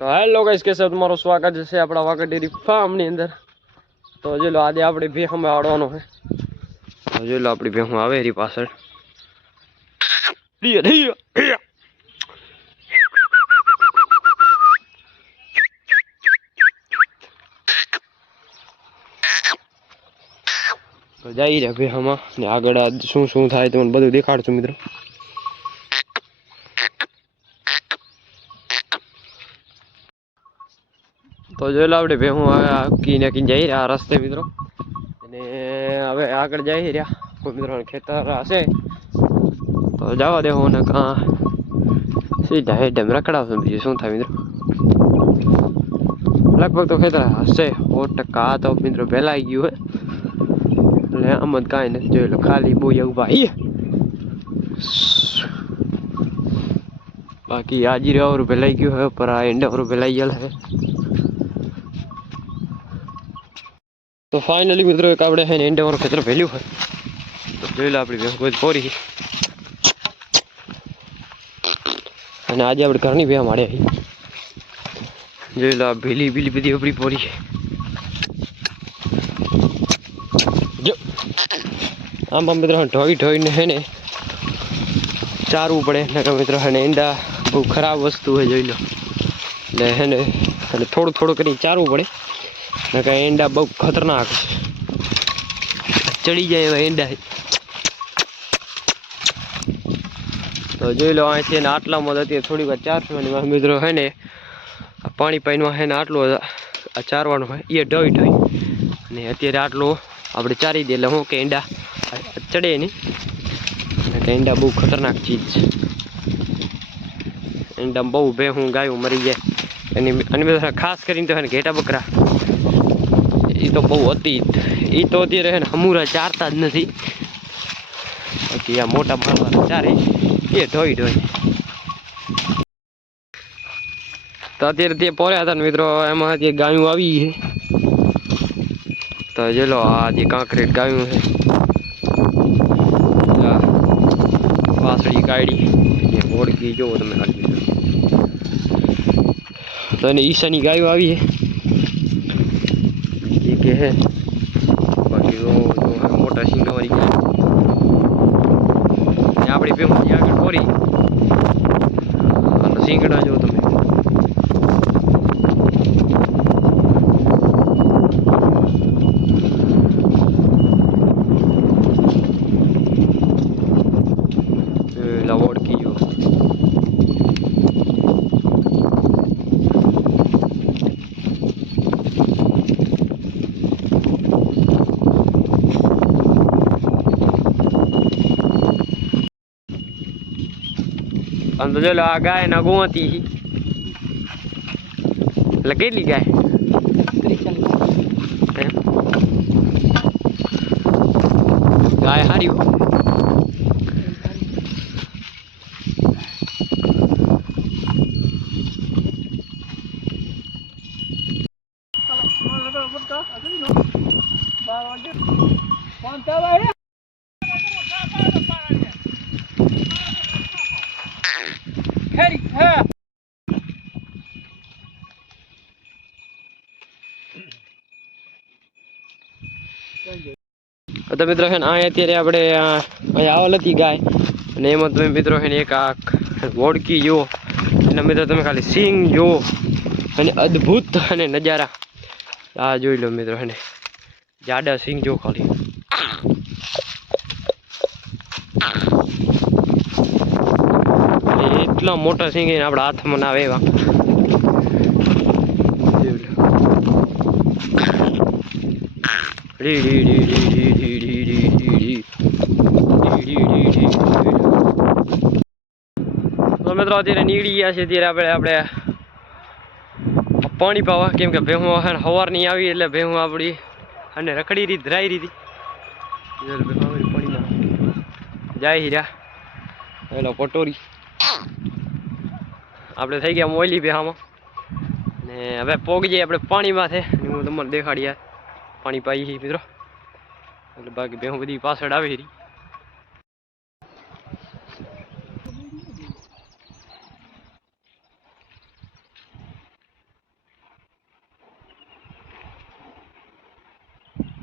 तो hello guys, कैसे हो? तुम्हारा स्वागत है अपना वाकड़ डेयरी फार्म ની અંદર। તો જો લો આજે આપણી ભેહું આડવાનો છે। તો જો લો આપણી ભેહું આવે એરી પાછળ ડીયા ડીયા। તો જઈ રહ્યા ભેહામાં ને આગળ શું શું થાય તમને બધું દેખાડશું મિત્રો। तो जो लो આપણે ભેહું કીને કીને જઈ રહ્યા રસ્તે મિત્રો અને હવે આગળ જઈ રહ્યા કોઈ મિત્રો ખેતર હશે તો જવા દેવું ને કાં સીધા હેડમ રખડાવશું બીજું શું થાય મિત્રો। લગભગ તો ખેતર હશે 100% તો મિત્રો ભેલાઈ ગયું હે એટલે આમ જ કાંઈ નથી જોઈ લો ખાલી બોયા ઉભા બાકી હાજીરે और ભેલાઈ ગયું હે પર આ એંડા और ભેલાઈ ગયેલ હે। तो फाइनली मित्रों एक आपणे है एंडे और खेतर भेल्यू है तो જોઈ લો આપણી ભેંસ કોઈ પોરી અને આજે આપણે ઘરની ભેં માડે જોઈ લો આ ભીલી ભીલી બધી આપણી પોરી જો આમ મિત્રો ઢોઈ ઢોઈને હે ને ચારવું પડે નકર મિત્રો હે ને એંડા બહુ ખરાબ વસ્તુ है જોઈ લો એટલે હે ને થોડું થોડું કરીને ચારવું પડે નકર એંડા બહુ ખતરનાક ચડી જાય એવા એંડા। તો જોઈ લો અહીંથી ને આટલામાં અત્યારે થોડી વાર ચારશું અને મિત્રો હે ને પાણી પાણીમાં હે ને આટલો ચારવાનો હોય એ ઢોઈ ઢોઈ અને અત્યારે આટલો આપણે ચારી દે એટલે હું કે એંડા ચડે નહીં કે એંડા બહુ ખતરનાક ચીજ છે। એંડામાં બહુ ભેહું ગાયું મરી જાય અને બધા ખાસ કરીને તો હે ને ઘેટા બકરા એ તો બહુ હતી એ તો અત્યારે હે ને હમુરા ચારતા જ નથી બાકી આ મોટા મારવા ચારે એ ઢોઈ ઢોઈ તો અત્યારે તે પોર્યા હતા ને મિત્રો એમાં જે ગાયું આવી છે તો જો લો આ જે કાંકરેટ ગાયું છે પાસળી કાઢી ઓળખી જોવો તમે ખાલી તો એને ઈશાની ગાયું આવી છે કે હે બાકી મોટા સિંગા વાળી ગાય આપણી ભેંસની આગળ પોરી અને સિંગડા જો તમે ઓળખી જો આમ તો જો આ ગાય ના ગોતી એટલે કેટલી ગાય ગાય હારી तो मित्रों है अत्यारे આપણે અહીં આવેલ હતી ગાય અને એમાં તમે મિત્રો છે ને એક આ વોડકી જુઓ એના મિત્રો તમે ખાલી સિંગ જુઓ અને અદ્ભુત અને નજારા આ જોઈ લો મિત્રો છે ને જાડા સિંગ જો ખાલી એટલા મોટા સિંગ આપણા હાથમાં ના આવે એવા રી રી રી રી રી રી રી રી તો મિત્રો અત્યારે નીકળી ગયા છે ત્યારે આપણે પાણી પાવા કેમ કે ભેહું સવાર નહીં આવી એટલે ભેહું આપણી અને રખડી રહી ધરાઈ રહી પાણીમાં જાય હીરા પેલો પટોરી આપણે થઈ ગયા મોયલી ભેહામાં ને હવે પોગી જઈએ આપણે પાણીમાં છે હું તમને દેખાડી યાર પાણી પાઈ મિત્રો એટલે બાકી ભેહું બધી પાછળ આવી રહી